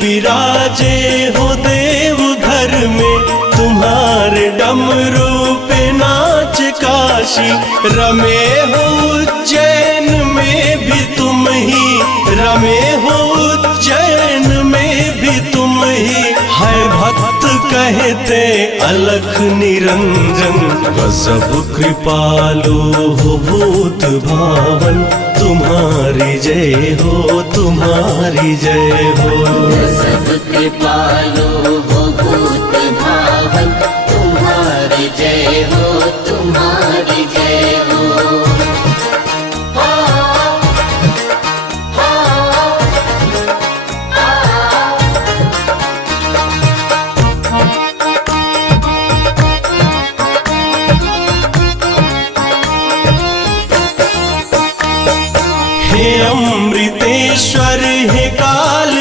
विराजे हो देव घर में, तुम्हारे डमरू पे नाच काशी। रमे हो उज्जैन में भी तुम ही, रमे हो उज्जैन में भी तुम ही। है भक्त कहते अलख निरंजन, गजब कृपालु हो भूत भावन। तुम्हारी जय हो, तुम्हारी जय हो। गजब कृपालु हो